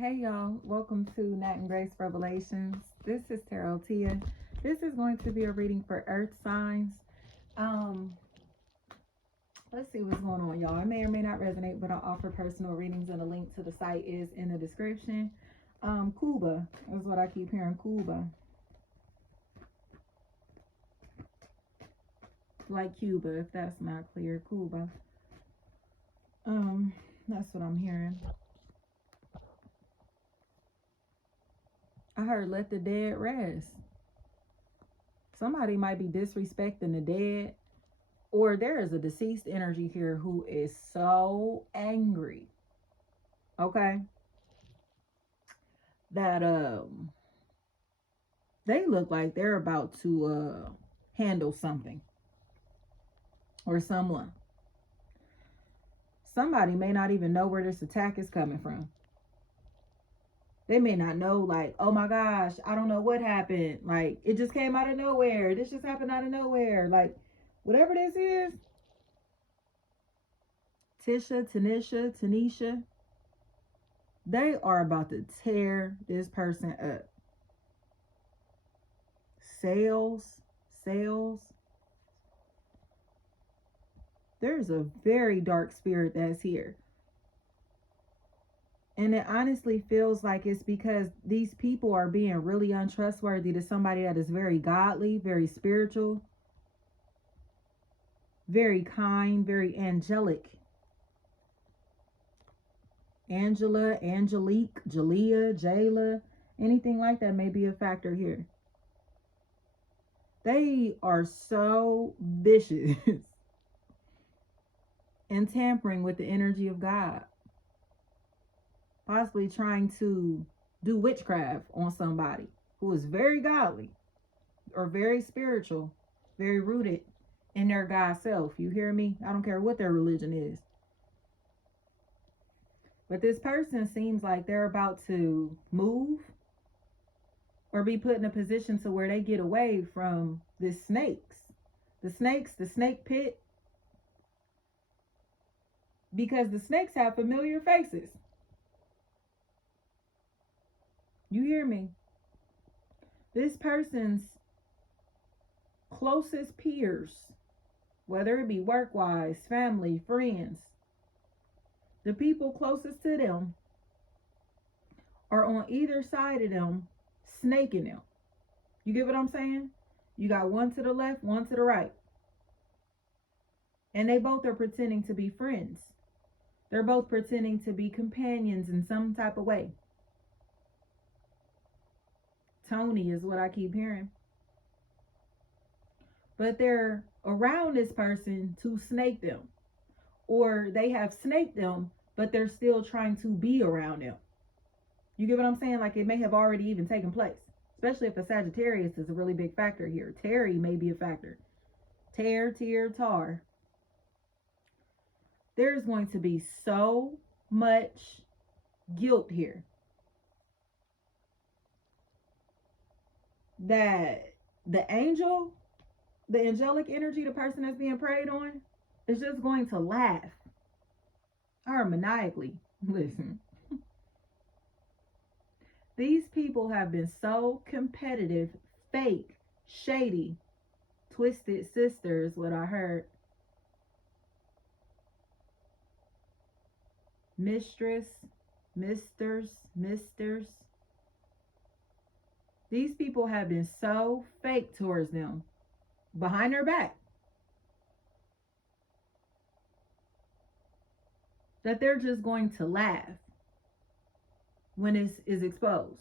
Hey y'all, welcome to Nat and Grace Revelations. This is Tarot Tia. This is going to be a reading for Earth signs. Um, let's see what's going on, y'all. It may or may not resonate, but I'll offer personal readings, and the link to the site is in the description. Cuba is what I keep hearing. Cuba, like Cuba, if that's not clear. Cuba. That's what I'm hearing. I heard let the dead rest. Somebody might be disrespecting the dead, or there is a deceased energy here who is so angry, okay, that they look like they're about to handle something or someone. Somebody may not even know where this attack is coming from. They may not know, like, oh my gosh, I don't know what happened, like it just came out of nowhere, this just happened out of nowhere, like whatever this is. Tanisha, they are about to tear this person up. Sales. There's a very dark spirit that's here. And it honestly feels like it's because these people are being really untrustworthy to somebody that is very godly, very spiritual, very kind, very angelic. Angela, Angelique, Jalea, Jayla, anything like that may be a factor here. They are so vicious and tampering with the energy of God. Possibly trying to do witchcraft on somebody who is very godly or very spiritual, very rooted in their God self. You hear me? I don't care what their religion is. But this person seems like they're about to move or be put in a position to where they get away from the snakes, the snake pit, because the snakes have familiar faces. You hear me? This person's closest peers, whether it be work-wise, family, friends, the people closest to them are on either side of them, snaking them. You get what I'm saying? You got one to the left, one to the right. And they both are pretending to be friends. They're both pretending to be companions in some type of way. Tony is what I keep hearing. But they're around this person to snake them. Or they have snaked them, but they're still trying to be around them. You get what I'm saying? Like it may have already even taken place. Especially if a Sagittarius is a really big factor here. Terry may be a factor. Tar. There's going to be so much guilt here that the angelic energy, the person that's being preyed on, is just going to laugh maniacally. Listen, these people have been so competitive, fake, shady, twisted sisters, what I heard. Misters. These people have been so fake towards them behind their back that they're just going to laugh when it is exposed,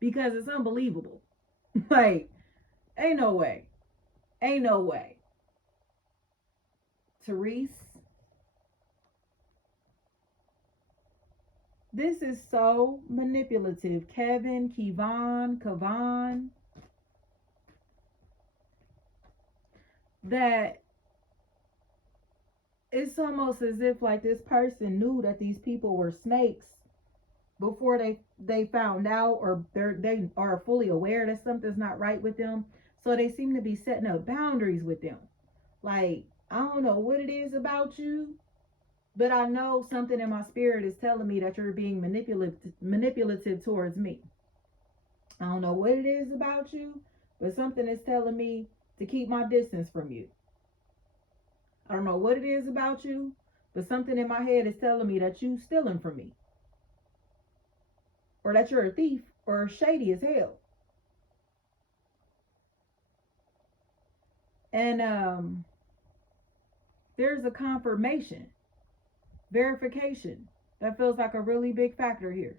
because it's unbelievable. Like, ain't no way. Therese, this is so manipulative. Kavan, that it's almost as if like this person knew that these people were snakes before they found out, or they are fully aware that something's not right with them. So they seem to be setting up boundaries with them. Like, I don't know what it is about you, But I know something in my spirit is telling me that you're being manipulative towards me. I don't know what it is about you, but something is telling me to keep my distance from you. I don't know what it is about you, but something in my head is telling me that you stealing from me, or that you're a thief or shady as hell. And there's a confirmation, verification that feels like a really big factor here.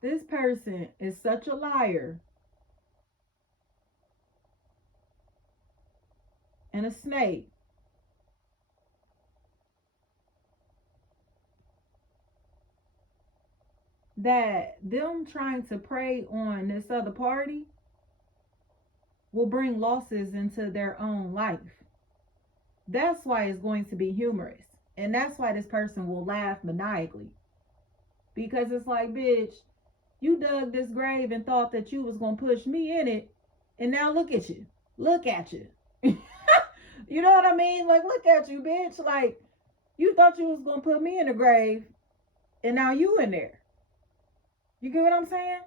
This person is such a liar and a snake that them trying to prey on this other party will bring losses into their own life. That's why it's going to be humorous. And that's why this person will laugh maniacally. Because it's like, bitch, you dug this grave and thought that you was going to push me in it. And now look at you. Look at you. You know what I mean? Like, look at you, bitch. Like, you thought you was going to put me in the grave. And now you in there. You get what I'm saying?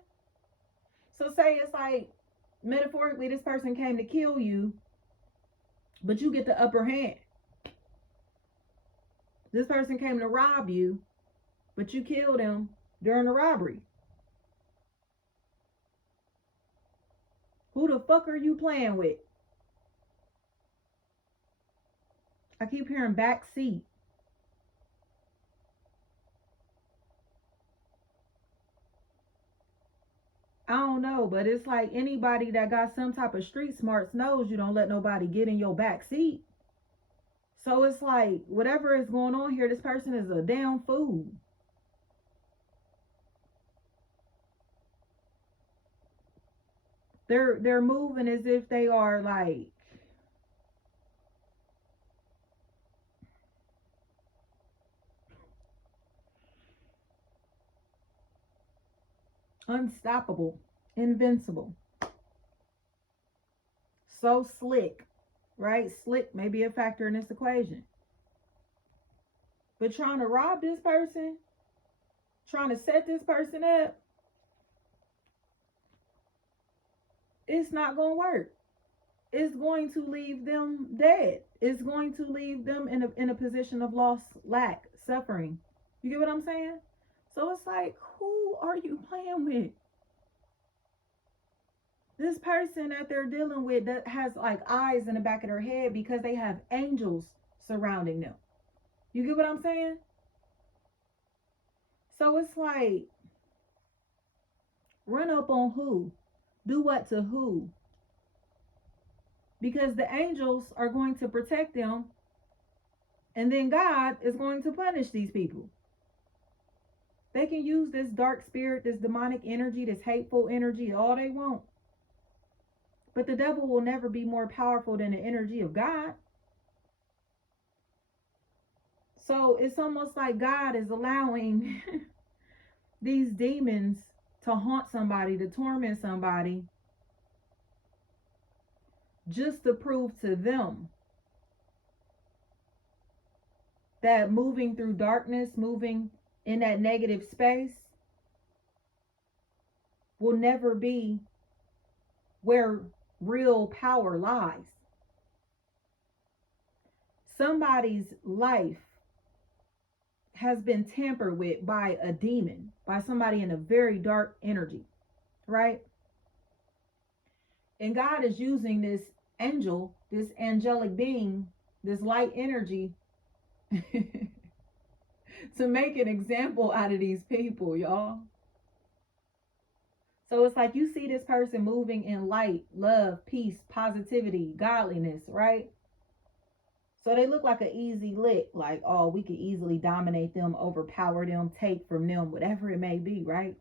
So say it's like, metaphorically, this person came to kill you, but you get the upper hand. This person came to rob you, but you killed him during the robbery. Who the fuck are you playing with? I keep hearing back seat. I don't know, but it's like anybody that got some type of street smarts knows you don't let nobody get in your back seat. So it's like whatever is going on here, this person is a damn fool. They're moving as if they are like unstoppable, invincible, so slick, right? Slick may be a factor in this equation. But trying to rob this person, trying to set this person up, it's not going to work. It's going to leave them dead. It's going to leave them in a position of loss, lack, suffering. You get what I'm saying? So it's like, who are you playing with? This person that they're dealing with that has like eyes in the back of their head because they have angels surrounding them. You get what I'm saying? So it's like, run up on who? Do what to who? Because the angels are going to protect them, and then God is going to punish these people. They can use this dark spirit, this demonic energy, this hateful energy, all they want. But the devil will never be more powerful than the energy of God. So it's almost like God is allowing these demons to haunt somebody, to torment somebody, just to prove to them that moving through darkness, moving in that negative space, will never be where real power lies. Somebody's life has been tampered with by a demon, by somebody in a very dark energy, right? And God is using this angel, this angelic being, this light energy to make an example out of these people, y'all. So it's like you see this person moving in light, love, peace, positivity, godliness, right? So they look like an easy lick, like, oh, we could easily dominate them, overpower them, take from them, whatever it may be, right?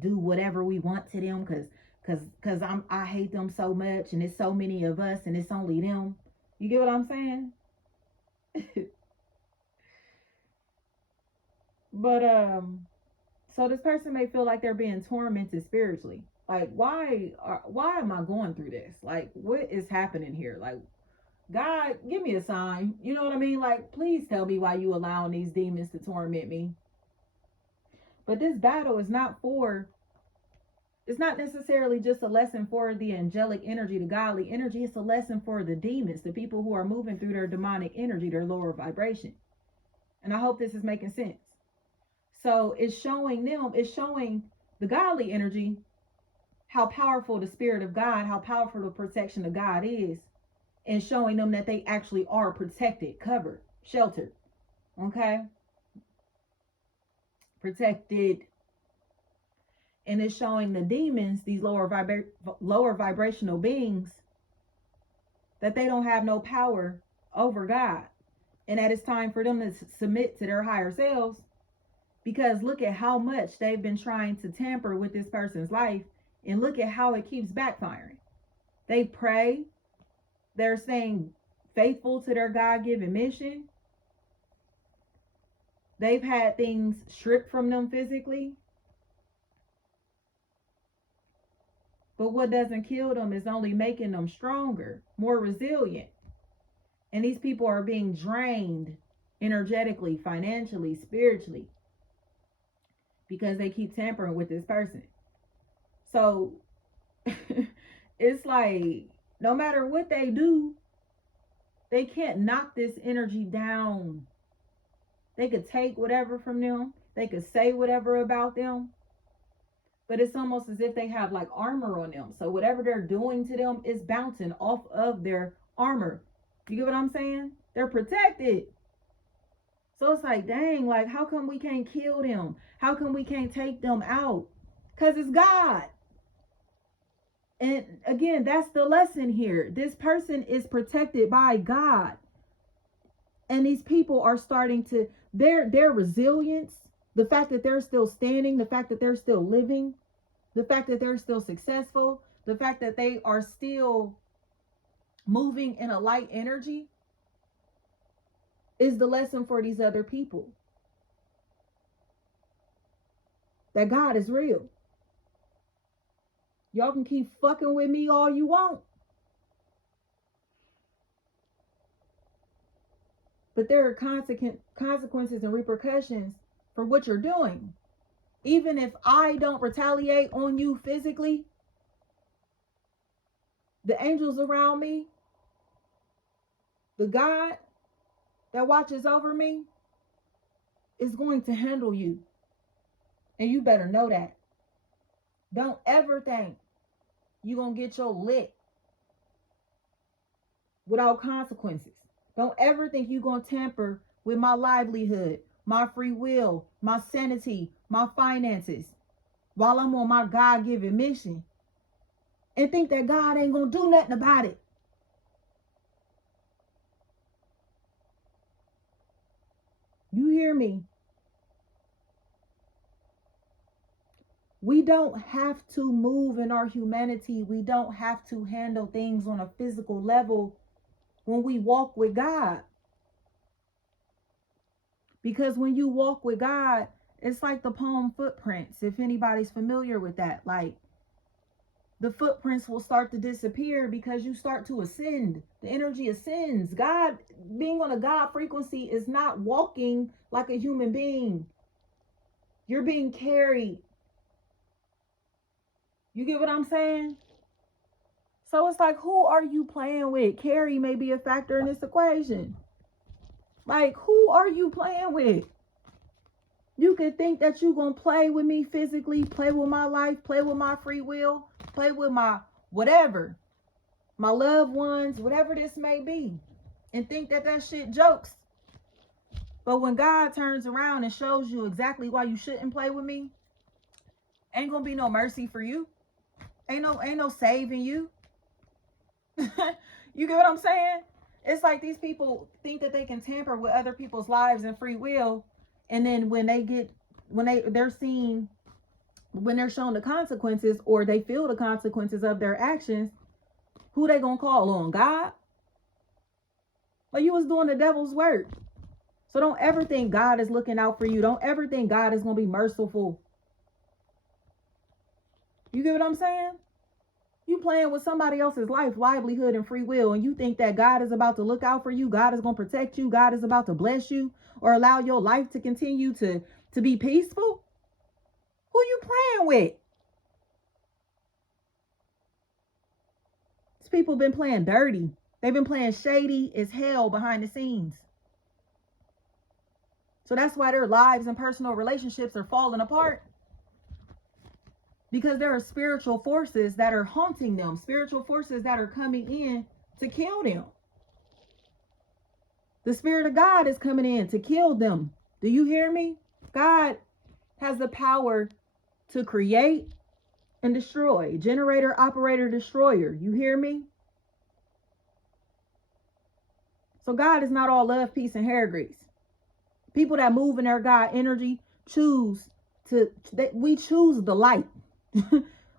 Do whatever we want to them because I hate them so much and it's so many of us and it's only them. You get what I'm saying? But so this person may feel like they're being tormented spiritually. Like, why am I going through this? Like, what is happening here? Like, God, give me a sign. You know what I mean? Like, please tell me why you allowing these demons to torment me. But this battle is not for, it's not necessarily just a lesson for the angelic energy, the godly energy. It's a lesson for the demons, the people who are moving through their demonic energy, their lower vibration. And I hope this is making sense. So it's showing them, it's showing the godly energy how powerful the Spirit of God, how powerful the protection of God is, and showing them that they actually are protected, covered, sheltered. Okay? Protected. And it's showing the demons, these lower vibrational beings, that they don't have no power over God. And that it's time for them to submit to their higher selves. Because look at how much they've been trying to tamper with this person's life. And look at how it keeps backfiring. They pray. They're staying faithful to their God-given mission. They've had things stripped from them physically. But what doesn't kill them is only making them stronger, more resilient. And these people are being drained energetically, financially, spiritually, because they keep tampering with this person. So it's like, no matter what they do, they can't knock this energy down. They could take whatever from them. They could say whatever about them. But it's almost as if they have like armor on them. So whatever they're doing to them is bouncing off of their armor. You get what I'm saying? They're protected. So it's like, dang, like, how come we can't kill them? How come we can't take them out? Because it's God. And again, that's the lesson here. This person is protected by God. And these people are starting to, their resilience, the fact that they're still standing, the fact that they're still living, the fact that they're still successful, the fact that they are still moving in a light energy is the lesson for these other people. That God is real. Y'all can keep fucking with me all you want. But there are consequences and repercussions for what you're doing. Even if I don't retaliate on you physically, the angels around me, the God that watches over me is going to handle you. And you better know that. Don't ever think you're going to get your lick without consequences. Don't ever think you're going to tamper with my livelihood, my free will, my sanity, my finances, while I'm on my God-given mission, and think that God ain't going to do nothing about it. You hear me? We don't have to move in our humanity. We don't have to handle things on a physical level when we walk with God. Because when you walk with God, it's like the palm footprints, if anybody's familiar with that. Like, the footprints will start to disappear because you start to ascend. The energy ascends. God, being on a God frequency is not walking like a human being. You're being carried. You get what I'm saying? So it's like, who are you playing with? Carry may be a factor in this equation. Like, who are you playing with? You could think that you're going to play with me physically, play with my life, play with my free will, play with my whatever, my loved ones, whatever this may be, and think that that shit jokes. But when God turns around and shows you exactly why you shouldn't play with me, ain't going to be no mercy for you. Ain't no saving you. You get what I'm saying? It's like these people think that they can tamper with other people's lives and free will, and then when they're shown the consequences, or they feel the consequences of their actions, who they gonna call on? God? Like, you was doing the devil's work. So don't ever think God is looking out for you. Don't ever think God is gonna be merciful. You get what I'm saying? You playing with somebody else's life, livelihood, and free will, and you think that God is about to look out for you, God is going to protect you, God is about to bless you, or allow your life to continue to be peaceful? Who you playing with? These people been playing dirty. They've been playing shady as hell behind the scenes. So that's why their lives and personal relationships are falling apart. Because there are spiritual forces that are haunting them, spiritual forces that are coming in to kill them. The Spirit of God is coming in to kill them. Do you hear me? God has the power to create and destroy. Generator, operator, destroyer. You hear me? So God is not all love, peace, and hair grease. People that move in their God energy we choose the light.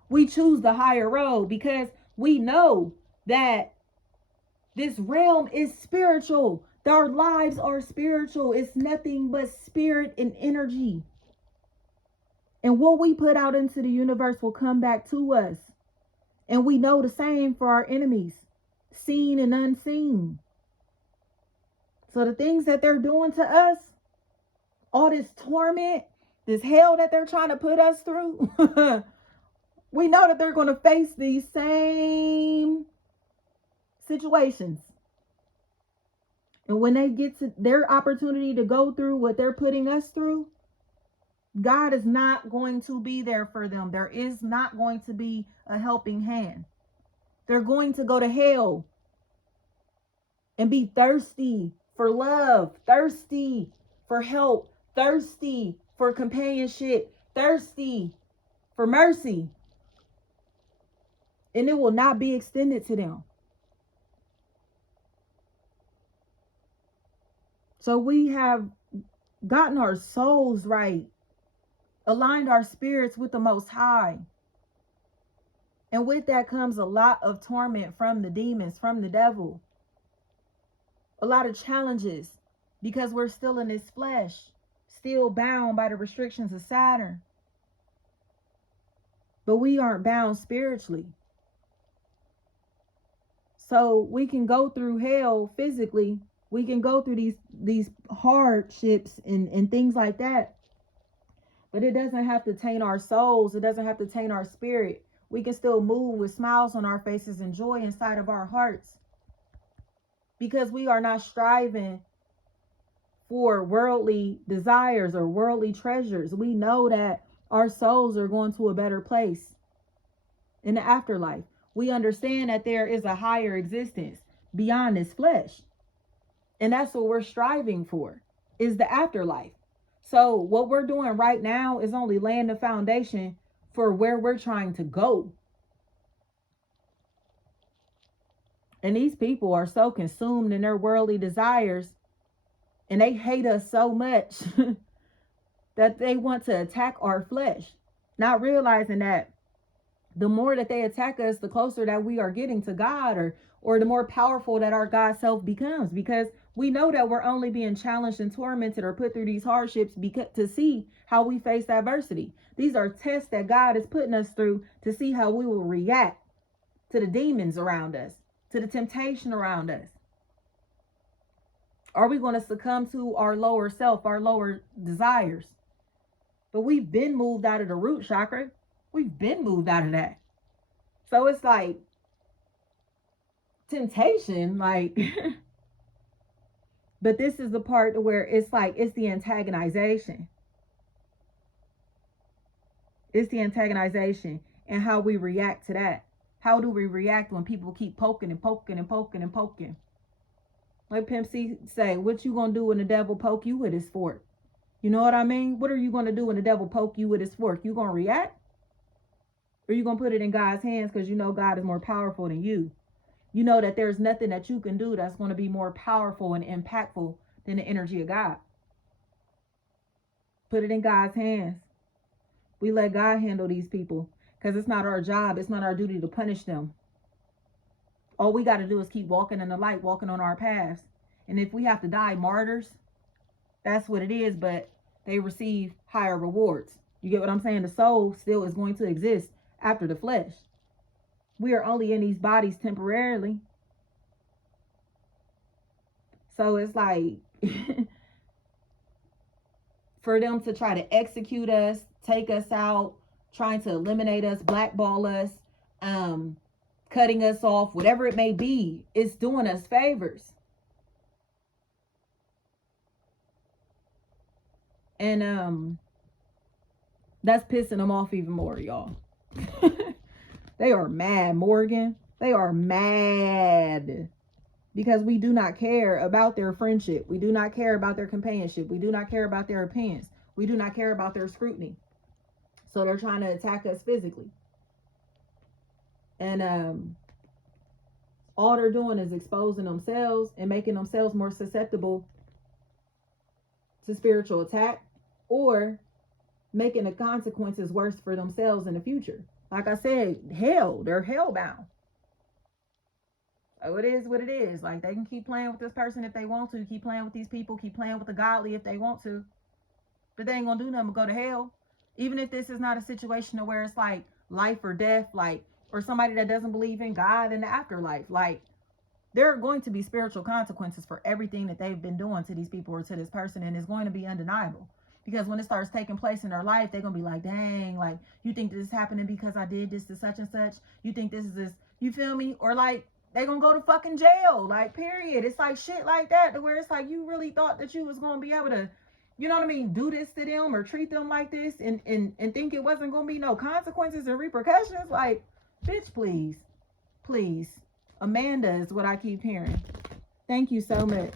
We choose the higher road because we know that this realm is spiritual. Our lives are spiritual. It's nothing but spirit and energy. And what we put out into the universe will come back to us. And we know the same for our enemies, seen and unseen. So the things that they're doing to us, all this torment, this hell that they're trying to put us through, we know that they're going to face these same situations. And when they get to their opportunity to go through what they're putting us through, God is not going to be there for them. There is not going to be a helping hand. They're going to go to hell and be thirsty for love, thirsty for help, thirsty for companionship, thirsty for mercy. And it will not be extended to them. So we have gotten our souls right, aligned our spirits with the Most High. And with that comes a lot of torment from the demons, from the devil. A lot of challenges because we're still in this flesh, still bound by the restrictions of Saturn. But we aren't bound spiritually. So we can go through hell physically. We can go through these hardships and things like that. But it doesn't have to taint our souls. It doesn't have to taint our spirit. We can still move with smiles on our faces and joy inside of our hearts. Because we are not striving for worldly desires or worldly treasures. We know that our souls are going to a better place in the afterlife. We understand that there is a higher existence beyond this flesh. And that's what we're striving for, is the afterlife. So what we're doing right now is only laying the foundation for where we're trying to go. And these people are so consumed in their worldly desires, and they hate us so much that they want to attack our flesh, not realizing that the more that they attack us, the closer that we are getting to God, or the more powerful that our God self becomes, because we know that we're only being challenged and tormented or put through these hardships to see how we face adversity. These are tests that God is putting us through to see how we will react to the demons around us, to the temptation around us. Are we going to succumb to our lower self, our lower desires? But we've been moved out of the root chakra. We've been moved out of that. So it's like temptation, like, but this is the part where it's like, it's the antagonization. It's the antagonization and how we react to that. How do we react when people keep poking and poking and poking and poking? Like Pimp C say, what you gonna do when the devil poke you with his fork? You know what I mean? What are you gonna do when the devil poke you with his fork? You gonna react? Or you gonna put it in God's hands because you know God is more powerful than you? You know that there's nothing that you can do that's going to be more powerful and impactful than the energy of God. Put it in God's hands. We let God handle these people because it's not our job. It's not our duty to punish them. All we got to do is keep walking in the light, walking on our paths. And if we have to die martyrs, that's what it is, but they receive higher rewards. You get what I'm saying? The soul still is going to exist after the flesh. We are only in these bodies temporarily. So it's like for them to try to execute us, take us out, trying to eliminate us, blackball us, cutting us off, whatever it may be, it's doing us favors. And that's pissing them off even more, y'all. They are mad, Morgan. They are mad because we do not care about their friendship. We do not care about their companionship. We do not care about their opinions. We do not care about their scrutiny. So they're trying to attack us physically. And all they're doing is exposing themselves and making themselves more susceptible to spiritual attack, or making the consequences worse for themselves in the future. Like I said, hell, they're hellbound. So it is what it is. Like, they can keep playing with this person if they want to, keep playing with these people, keep playing with the godly if they want to, but they ain't gonna do nothing but go to hell. Even if this is not a situation where it's like life or death, like, or somebody that doesn't believe in God and the afterlife, like, there are going to be spiritual consequences for everything that they've been doing to these people or to this person, and it's going to be undeniable. Because when it starts taking place in their life, they're going to be like, dang, like, you think this is happening because I did this to such and such? You think this is this? You feel me? Or like, they're going to go to fucking jail, like, period. It's like shit like that, to where it's like, you really thought that you was going to be able to, you know what I mean, do this to them or treat them like this and think it wasn't going to be no consequences and repercussions? Like, bitch, please. Please. Amanda is what I keep hearing. Thank you so much.